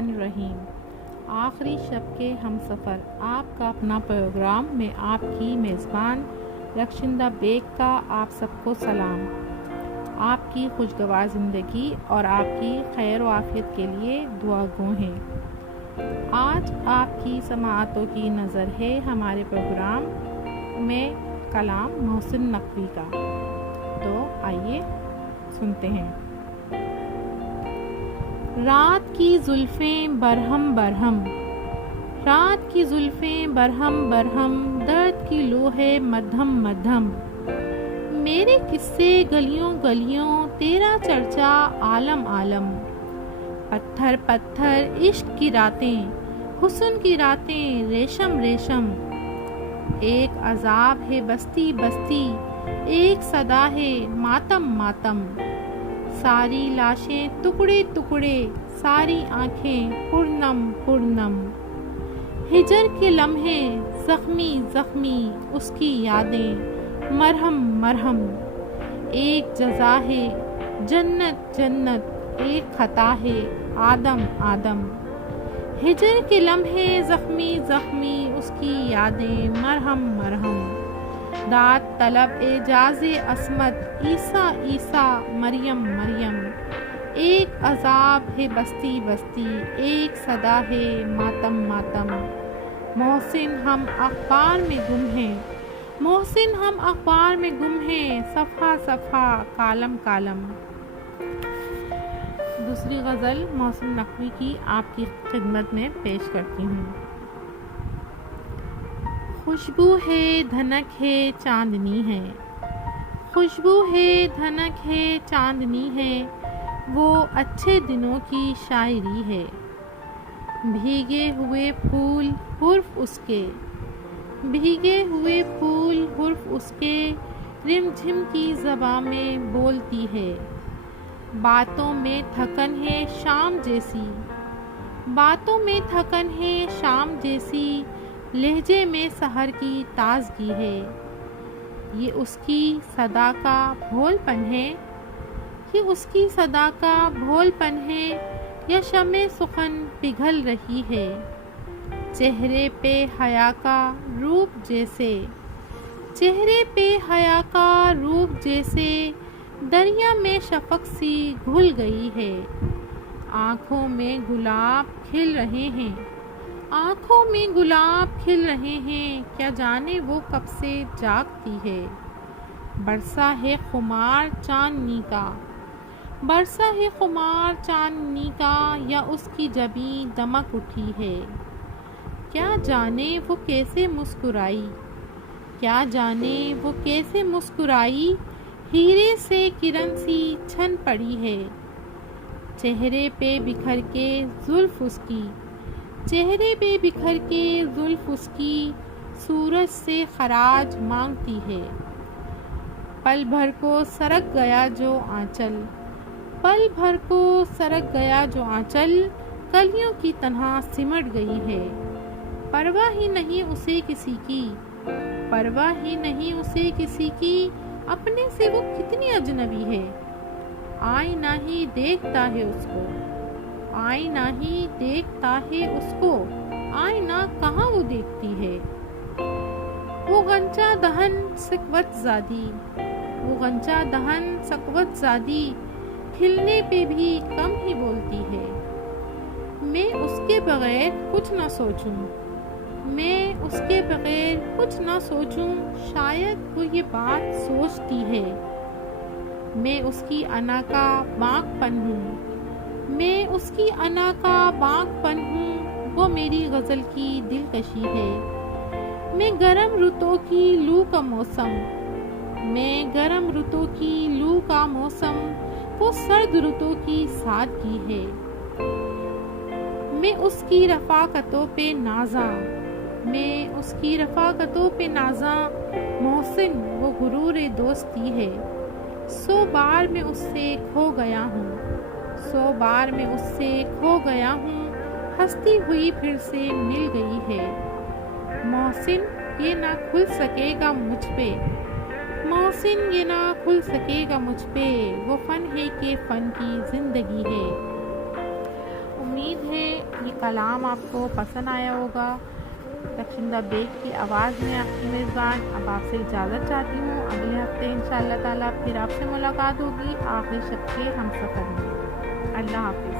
الرحمن الرحیم۔ آخری شب کے ہم سفر، آپ کا اپنا پروگرام میں آپ کی میزبان رخشندہ بیگ کا آپ سب کو سلام۔ آپ کی خوشگوار زندگی اور آپ کی خیر و عافیت کے لیے دعا گو ہیں۔ آج آپ کی سماعتوں کی نظر ہے ہمارے پروگرام میں کلام محسن نقوی کا، تو آئیے سنتے ہیں۔ رات کی زلفیں برہم برہم، رات کی زلفیں برہم برہم، درد کی لو ہے مدھم مدھم، میرے قصے گلیوں گلیوں، تیرا چرچا عالم عالم، پتھر پتھر عشق کی راتیں، حسن کی راتیں ریشم ریشم، ایک عذاب ہے بستی بستی، ایک صدا ہے ماتم ماتم، ساری لاشیں ٹکڑے ٹکڑے، ساری آنکھیں پرنم پرنم، ہجر کے لمحے زخمی زخمی، اس کی یادیں مرہم مرہم، ایک جزا ہے جنت جنت، ایک خطا ہے آدم آدم، ہجر کے لمحے زخمی زخمی، اس کی یادیں مرہم مرہم، داد طلب اعجاز عصمت، عیسیٰ عیسیٰ مریم مریم، ایک عذاب ہے بستی بستی، ایک صدا ہے ماتم ماتم، محسن ہم اخبار میں گم ہیں، محسن ہم اخبار میں گم ہیں، صفحہ صفحہ کالم کالم۔ دوسری غزل محسن نقوی کی آپ کی خدمت میں پیش کرتی ہوں۔ خوشبو ہے دھنک ہے چاندنی ہے، خوشبو ہے دھنک ہے چاندنی ہے، وہ اچھے دنوں کی شاعری ہے، بھیگے ہوئے پھول حرف اس کے، بھیگے ہوئے پھول حرف اس کے، رم جھم کی زباں میں بولتی ہے، باتوں میں تھکن ہے شام جیسی، باتوں میں تھکن ہے شام جیسی، لہجے میں سحر کی تازگی ہے، یہ اس کی صدا کا بھول پن ہے، یہ اس کی صدا کا بھول پن ہے، یا شمع سخن پگھل رہی ہے، چہرے پہ حیا کا روپ جیسے، چہرے پہ حیا کا روپ جیسے، دریا میں شفق سی گھل گئی ہے، آنکھوں میں گلاب کھل رہے ہیں، آنکھوں میں گلاب کھل رہے ہیں، کیا جانے وہ کب سے جاگتی ہے، برسا ہے خمار چاندنی کا، برسا ہے خمار چاندنی کا، یا اس کی جبیں دمک اٹھی ہے، کیا جانے وہ کیسے مسکرائی، کیا جانے وہ کیسے مسکرائی، ہیرے سے کرن سی چھن پڑی ہے، چہرے پہ بکھر کے زلف اس کی، چہرے پہ بکھر کے زلف اس کی، سورج سے خراج مانگتی ہے، پل بھر کو سرک گیا جو آنچل، پل بھر کو سرک گیا جو آنچل، کلیوں کی طرح سمٹ گئی ہے، پرواہ ہی نہیں اسے کسی کی، پرواہ ہی نہیں اسے کسی کی، اپنے سے وہ کتنی اجنبی ہے، آئینہ ہی دیکھتا ہے اس کو، آئینہ ہی دیکھتا ہے اس کو، آئینہ کہاں وہ دیکھتی ہے، وہ غنچہ دہن سکوت زادی، وہ غنچہ دہن سکوت زادی، کھلنے پہ بھی کم ہی بولتی ہے، میں اس کے بغیر کچھ نہ سوچوں، میں اس کے بغیر کچھ نہ سوچوں، شاید وہ یہ بات سوچتی ہے، میں اس کی انا کا باغ پن ہوں، میں اس کی انا کا باغ پن ہوں، وہ میری غزل کی دلکشی ہے، میں گرم رتوں کی لو کا موسم، میں گرم رتوں کی لو کا موسم، وہ سرد رتوں کی سادگی ہے، میں اس کی رفاقتوں پہ نازاں، میں اس کی رفاقتوں پہ نازاں، محسن وہ غرور دوستی ہے، 100 بار میں اس سے کھو گیا ہوں، 100 بار میں اس سے کھو گیا ہوں، ہستی ہوئی پھر سے مل گئی ہے، محسن یہ نہ کھل سکے گا مجھ پہ، محسن یہ نہ کھل سکے گا مجھ پہ، وہ فن ہے کہ فن کی زندگی ہے۔ امید ہے یہ کلام آپ کو پسند آیا ہوگا۔ بخشندہ بیگ کی آواز میں آپ کی میزبان اب آپ سے اجازت چاہتی ہوں۔ اگلے ہفتے انشاءاللہ تعالیٰ پھر آپ سے ملاقات ہوگی آخری شب کے ہم سفر میں۔ اللہ حافظ۔